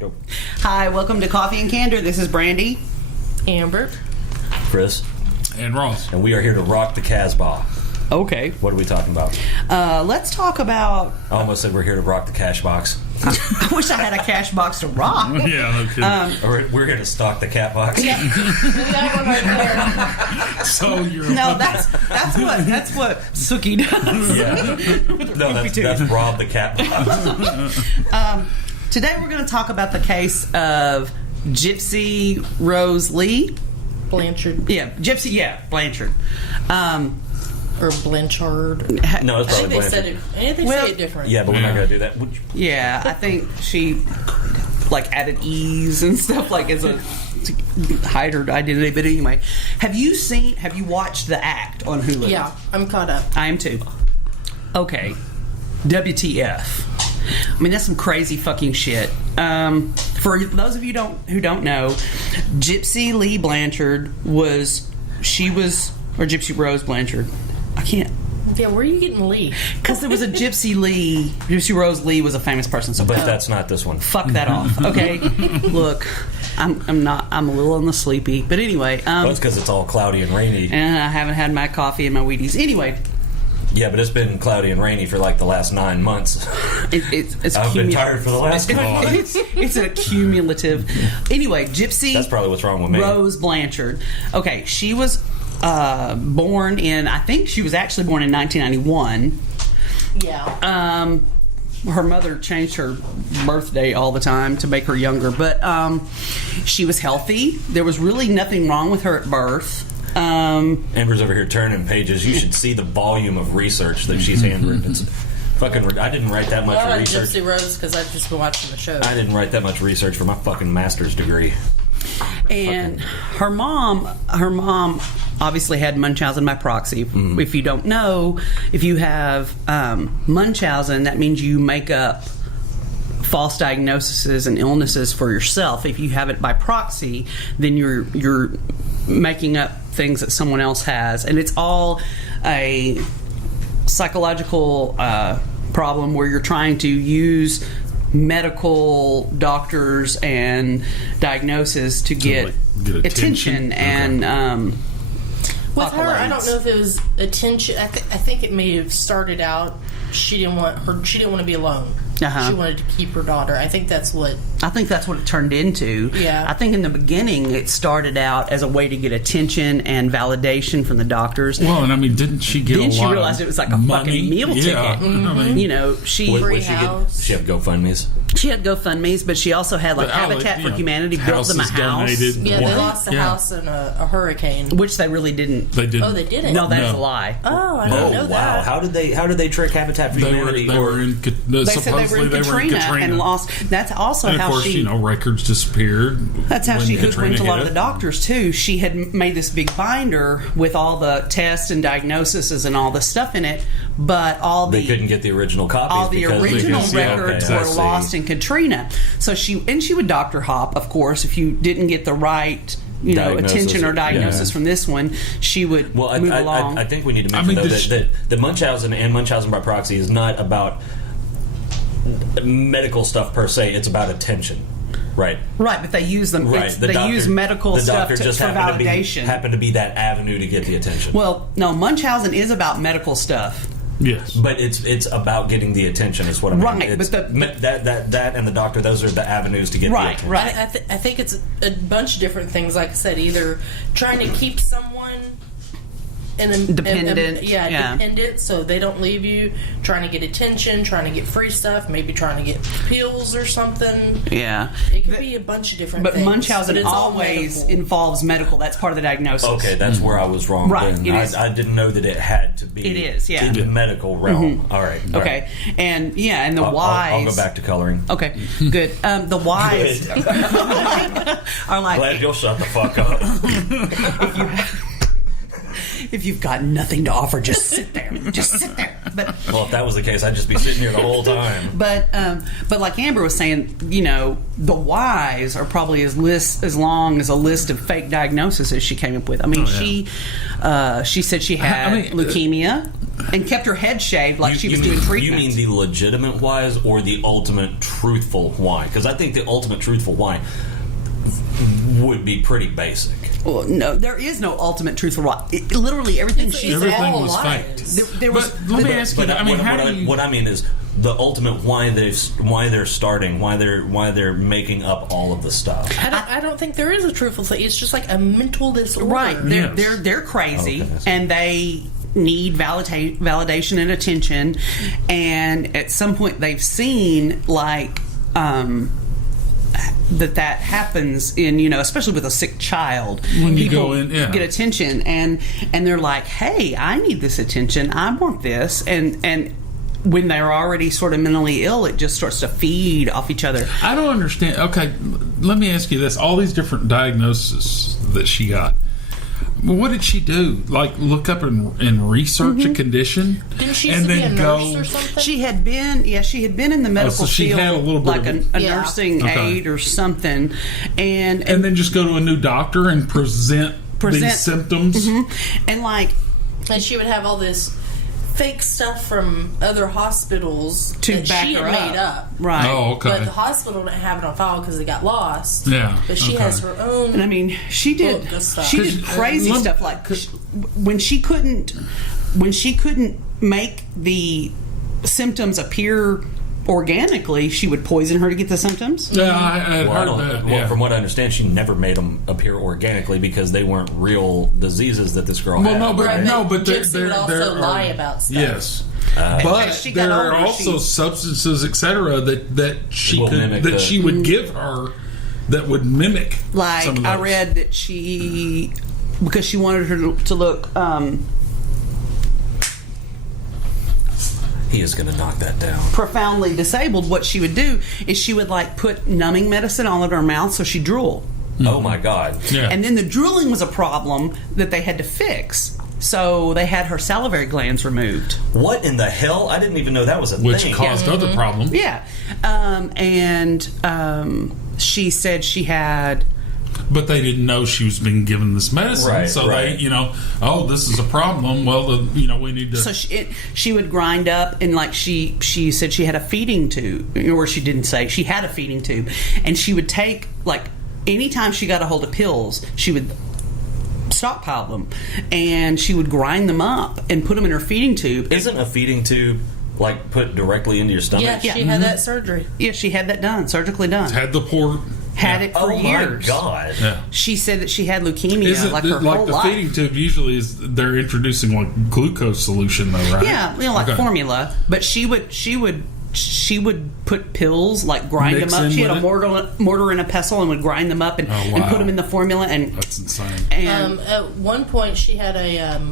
Go. Hi, welcome to Coffee and Candor. This is Brandy. Amber. Chris. And Ross. And we are here to rock the Casbah. Okay. What are we talking about? Let's talk about... I almost said we're here to rock the cash box. I wish I had a cash box to rock. Yeah, no kidding. We're here to stock the cat box. Yeah. That one right there. So you're No, that's what Suki does. Yeah. No, that's Rob the cat box. Today we're going to talk about the case of Gypsy Rose Blanchard. Yeah, Gypsy, Blanchard. Or Blanchard. No, it's I probably think they Blanchard. said it. I think they say it different. Yeah, but we're not going to do that. Yeah, I think she added E's and stuff as a to hide her identity. But anyway, have you watched The Act on Hulu? Yeah, I'm caught up. I am too. Okay, WTF? I mean, that's some crazy fucking shit. For those of you who don't know, Gypsy Lee Blanchard or Gypsy Rose Blanchard. I can't. Yeah, where are you getting Lee? Because there was a Gypsy Rose Lee was a famous person. So But that's not this one. Fuck that off. Okay, look, I'm a little on the sleepy, but anyway. Well, it's because it's all cloudy and rainy. And I haven't had my coffee and my Wheaties. Anyway. Yeah, but it's been cloudy and rainy for the last 9 months. It's I've been tired for the last couple months. It's a cumulative. Anyway, Gypsy. That's probably what's wrong with me. Rose Blanchard. Okay, she was born in. I think she was actually born in 1991. Yeah. Her mother changed her birthday all the time to make her younger, but she was healthy. There was really nothing wrong with her at birth. Amber's over here turning pages. You should see the volume of research that she's handwritten. It's fucking. I didn't write that much I like research. Gypsy Rose because I've just been watching the show. I didn't write that much research for my fucking master's degree. And her mom obviously had Munchausen by proxy. Mm. If you don't know, if you have Munchausen, that means you make up false diagnoses and illnesses for yourself. If you have it by proxy, then you're making up things that someone else has, and it's all a psychological problem where you're trying to use medical doctors and diagnosis to get attention. And with her, I don't know if it was attention. I think it may have started out she didn't want to be alone. Uh-huh. She wanted to keep her daughter. I think that's what it turned into. Yeah. I think in the beginning it started out as a way to get attention and validation from the doctors. Well, and I mean, didn't she get then a she lot realized of it was like a money? fucking meal ticket. Mm-hmm. I mean, She Free She house. have GoFundMes. She had GoFundMes, but she also had Habitat for Humanity built them a house, donated. Yeah, they lost the house in a hurricane. which they really didn't. They didn't. Oh, they didn't. No, that's No. a lie. Oh, I didn't know Wow! that. How did they trick Habitat for Humanity? They were in. They said they were in Katrina and lost. That's also And of how course, she. records disappeared. That's how when she Katrina hoodwinked a lot hit. of the doctors too. She had made this big binder with all the tests and diagnoses and all the stuff in it, but They couldn't get the original copies. all the because original they couldn't- records okay, I were see. lost in Katrina. So she would doctor hop, of course, if you didn't get the right Diagnosis, attention or diagnosis yeah. from this one, she would Well, move along. I think we need to mention that the Munchausen and Munchausen by proxy is not about medical stuff per se. It's about attention, right? Right, but they use them. Right. They use medical stuff for validation. Happened to be that avenue to get the attention. Well, no, Munchausen is about medical stuff. Yes, but it's about getting the attention. Is what I mean. Right, It's, but that and the doctor, those are the avenues to get the attention. Right. I think it's a bunch of different things. Like I said, either trying to keep someone dependent, dependent, so they don't leave you. Trying to get attention, trying to get free stuff, maybe trying to get pills or something. Yeah, it could be a bunch of different but things. Munchausen but always involves medical. That's part of the diagnosis. Okay, that's where I was wrong. Right, then. it is. I didn't know that it had to be. It is, yeah. In the medical realm. Mm-hmm. All right. Okay, and and the whys. I'll go back to coloring. Okay, good. The whys are like. Glad you'll shut the fuck up. If you've got nothing to offer, just sit there. Just sit there. But well, if that was the case, I'd just be sitting here the whole time. But like Amber was saying, the whys are probably as long as a list of fake diagnoses as she came up with. I mean, she said she had leukemia. and kept her head shaved like she was doing treatment. You mean the legitimate whys or the ultimate truthful why? Because I think the ultimate truthful why would be pretty basic. Well, no, there is no ultimate truthful why. Literally everything she said. Everything all was lies. faked. There was. But let me ask you. I mean, what I mean is the ultimate why they're starting, why they're making up all of the stuff. I don't think there is a truthful thing. It's just like a mental disorder. Right. They're crazy, and they need validation and attention. And at some point, they've seen like that happens in, especially with a sick child. When you people go in, get attention, and they're like, "Hey, I need this attention. I want this," and when they're already sort of mentally ill, it just starts to feed off each other. I don't understand. Okay, let me ask you this: all these different diagnoses that she got, what did she do? Like look up and research a condition, Didn't she and used to be then a go? nurse or something? She had been in the medical so she field, had a little bit like of a Yeah. nursing Okay. aide or something, and then just go to a new doctor and present these symptoms. and like And she would have all this fake stuff from other hospitals to that back she her had made up. right? Oh, okay. But the hospital didn't have it on file because they got lost. Yeah, But she okay. has her own. And I mean, she did Good stuff. she did 'Cause, crazy let- stuff like when she couldn't make the symptoms appear organically, she would poison her to get the symptoms. Yeah, I heard that. Yeah. From what I understand, she never made them appear organically because they weren't real diseases that this girl had. no, but Right, there Gypsy would also lie about stuff. Yes. As But she got there are older, also she- substances, etc., that she Will could mimic that the- she would give her that would mimic. Like some of I those. read that she, because she wanted her to look. He is going to knock that down. Profoundly disabled, what she would do is she would like put numbing medicine all over her mouth so she'd drool. Oh my God! Yeah. And then the drooling was a problem that they had to fix. So they had her salivary glands removed. What in the hell? I didn't even know that was a which thing. caused other problems. Yeah. She said she had. But they didn't know she was being given this medicine, Right, so right. they, oh, this is a problem. Well, we need to. So she would grind up, and like she said she had a feeding tube, or she didn't say she had a feeding tube, and she would take like anytime she got a hold of pills, she would stockpile them, and she would grind them up and put them in her feeding tube. Isn't a feeding tube like put directly into your stomach? Yeah, she Yeah. had that surgery. Yeah, she had that done, surgically done. had the poor. Had it for Oh years. my God! Yeah. She said that she had leukemia Isn't like her whole the life. feeding tube usually is they're introducing like glucose solution though, right? Yeah, like Okay. formula. But she would put pills, like grind Mix them up. in She had with a mortar and a pestle and would grind them up and, Oh, wow. and put them in the formula. And That's insane. At one point, she had a.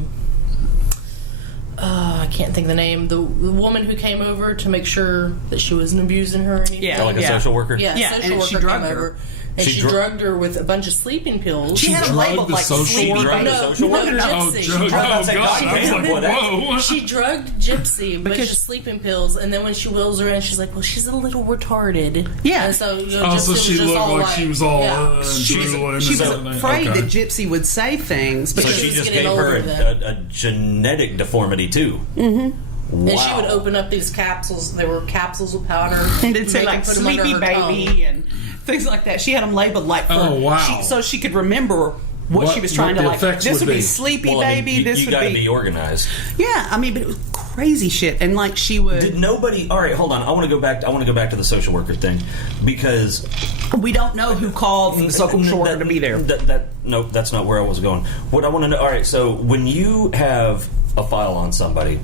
I can't think of the name. The woman who came over to make sure that she wasn't abusing her or anything. Yeah. Like a social worker? Yeah, Yeah, social and worker she drugged came her. over. And She she drugged her with a bunch of sleeping pills. she had a drugged label the like social sleepy worker? baby. The social worker? Oh, Gypsy. drug, drugged- oh say, God! God I was damn, like, boy, that- whoa! She drugged Gypsy, but Because- just sleeping pills, and then when she wheels her in, she's like, "Well, she's a little retarded." Yeah. and so Oh, just, so it was she just looked all like she was all She was, drooling she was and everything. afraid Okay. that Gypsy would say things So because she was just getting gave her older then. a genetic deformity too. Mm-hmm. Wow. And she would open up these capsules. They were capsules with powder. and it'd say make like her put 'em under sleepy her baby tongue. and things like that. She had them labeled like for, Oh, wow. so she could remember what she was trying what to the like. effects This would would be be. sleepy Well, I mean, baby. This you would got to be be organized. yeah. I mean, but it was crazy shit. And like she would. Did nobody? All right, hold on. I want to go back. I want to go back to the social worker thing because We don't know who called for the social worker to be there. No, that's not where I was going. What I want to know. All right, so when you have a file on somebody,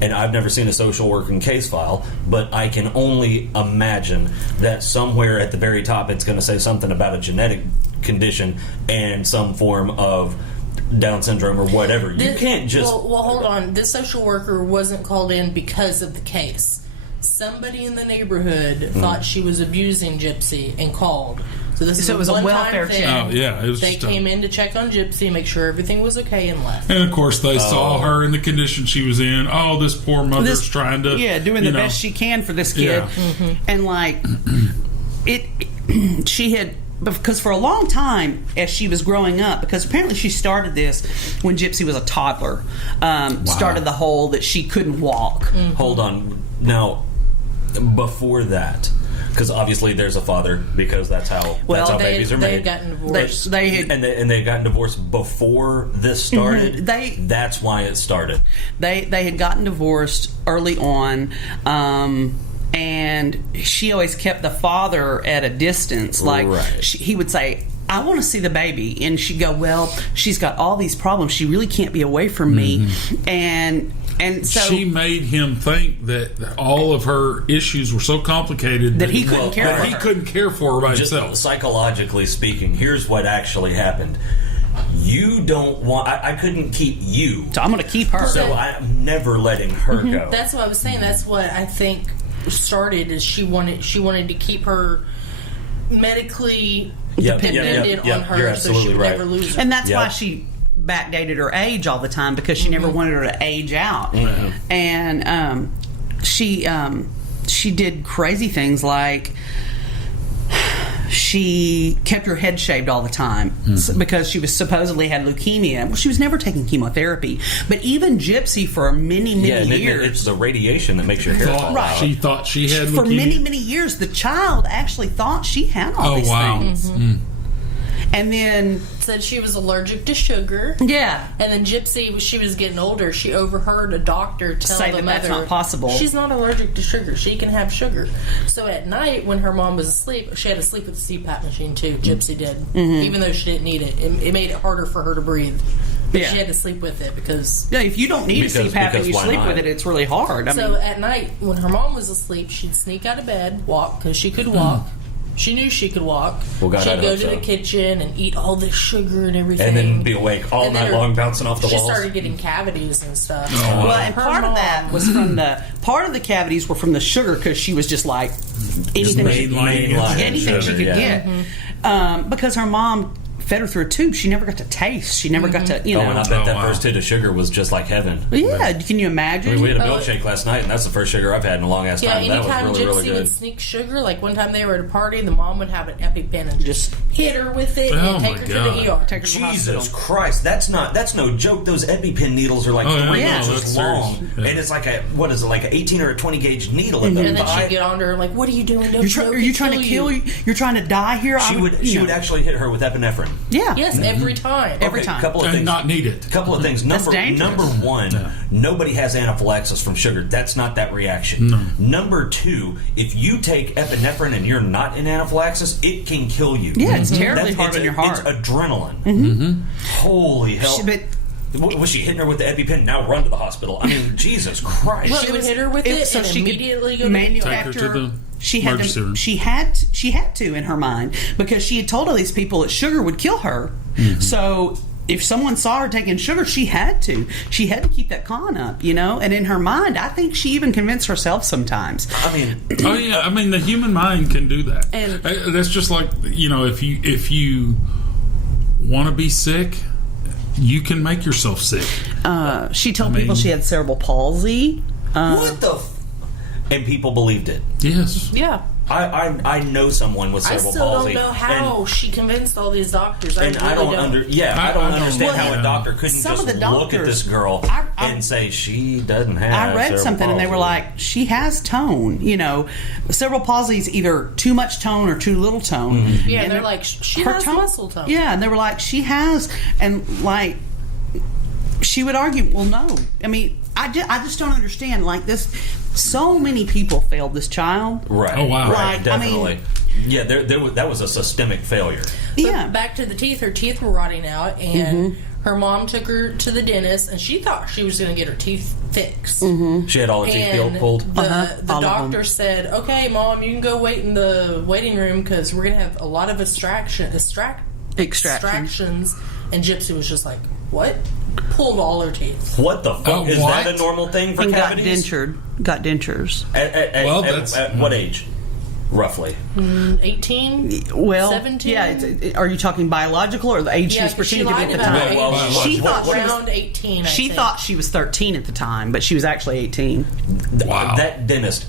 and I've never seen a social working case file, but I can only imagine that somewhere at the very top it's going to say something about a genetic condition and some form of Down syndrome or whatever. You can't just. Well, hold on. This social worker wasn't called in because of the case. Somebody in the neighborhood thought she was abusing Gypsy and called. So this is So it was a one-time welfare thing. check. Oh, yeah, it was They just came in to check on Gypsy, make sure everything was okay, and left. And of course, they saw her in the condition she was in. Oh, this poor mother's trying to, doing the best she can for this kid. Yeah. And like she had because for a long time, as she was growing up, because apparently she started this when Gypsy was a toddler, started the whole that she couldn't walk. Mm-hmm. Hold on. Now, before that, because obviously there's a father, because that's how babies are made. They had gotten divorced. They had, and they gotten divorced before this started. That's why it started. They had gotten divorced early on. And she always kept the father at a distance. Like, he would say, I want to see the baby. And she'd go, well, she's got all these problems. She really can't be away from me. And so she made him think that all of her issues were so complicated that he couldn't care for her. He couldn't care for her by himself. Psychologically speaking, here's what actually happened. You don't want... I couldn't keep you. So I'm going to keep her. So I'm never letting her go. That's what I was saying. That's what I think started, is she wanted to keep her medically dependent on her, so she would never lose her. And that's why she backdated her age all the time, because she never wanted her to age out. And she did crazy things like she kept her head shaved all the time because she was supposedly had leukemia. Well, she was never taking chemotherapy. But even Gypsy, for many years, it's the radiation that makes your hair fall out. She thought she had leukemia. For many years, the child actually thought she had all these things. And then said she was allergic to sugar. Yeah. And then Gypsy, when she was getting older, she overheard a doctor tell say the that mother, that's not possible. She's not allergic to sugar. She can have sugar. So at night, when her mom was asleep, she had to sleep with the CPAP machine too. Gypsy did, even though she didn't need it. It made it harder for her to breathe. But she had to sleep with it because... Yeah, if you don't need a CPAP and you sleep with it, it's really hard. So at night, when her mom was asleep, she'd sneak out of bed, walk, because she could walk. She knew she could walk. She'd go to the kitchen and eat all this sugar and everything. And then be awake all night long, bouncing off the walls. She started getting cavities and stuff. Well, and part of that was from the cavities were from the sugar, because she was just like anything she could get. Because her mom fed her through a tube. She never got to taste. She never got to, and I bet that first hit of sugar was just like heaven. Yeah, can you imagine? We had a milkshake last night, and that's the first sugar I've had in a long ass time. Yeah, anytime that was really, Gypsy really good. would sneak sugar, like one time they were at a party, the mom would have an EpiPen and just hit her with it and take her to the ER. Take her to the hospital. Jesus Christ, that's no joke. Those EpiPen needles are like 3 inches long, and it's like an 18 or a 20 gauge needle in the And then she'd get on to her like, "What are you doing? Are you trying to kill you? You're trying to die here?" She would actually hit her with epinephrine. Yeah. Yes, every time. Every time. Couple of and things. Not need it. Couple of things. Number one, nobody has anaphylaxis from sugar. That's not that reaction. No. Number two, if you take epinephrine and you're not in anaphylaxis, it can kill you. Yeah, it's terribly hard on your heart. It's adrenaline. Holy hell. Was she hitting her with the EpiPen? Now run to the hospital. I mean, Jesus Christ. Well, she would hit her with it so and she immediately could go manufacture. Take her to the she had emergency room. She had to in her mind, because she had told all these people that sugar would kill her. So if someone saw her taking sugar, she had to keep that con up, and in her mind, I think she even convinced herself sometimes. I mean, the human mind can do that. And that's just like, if you want to be sick, you can make yourself sick. She told people she had cerebral palsy. What the and people believed it. Yes. Yeah. I know someone with cerebral palsy. I still don't know how she convinced all these doctors. I don't understand how a doctor couldn't just look at this girl and say she doesn't have. I read something palsy. and they were like, she has tone. Cerebral palsy is either too much tone or too little tone. Yeah, and they're like, she has muscle tone. Yeah, and they were like, she has, and like, she would argue, well, no. I mean, I just don't understand. Like this, so many people failed this child. Right. Oh wow. Right. Definitely. That was a systemic failure. But back to the teeth. Her teeth were rotting out, and her mom took her to the dentist, and she thought she was going to get her teeth fixed. She had all her teeth pulled. The doctor said, "Okay, Mom, you can go wait in the waiting room because we're going to have a lot of extractions." And Gypsy was just like, "What?" Pulled all her teeth. What the fuck? Is that a normal thing for cavities? Got dentures. At what age? Roughly. 18? Well, 17? Yeah. Are you talking biological or the age she was pretending to be at the time? She thought around 18. She thought she was 13 at the time, but she was actually 18. Wow. That dentist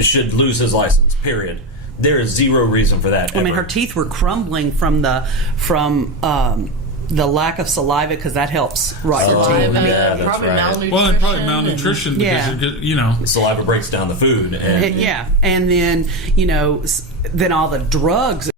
should lose his license, period. There is zero reason for that. I mean, ever. her teeth were crumbling from the lack of saliva, because that helps rot your teeth. yeah, that's probably right. malnutrition. Well, and probably malnutrition because Yeah. Saliva breaks down the food. And Yeah, and then then all the drugs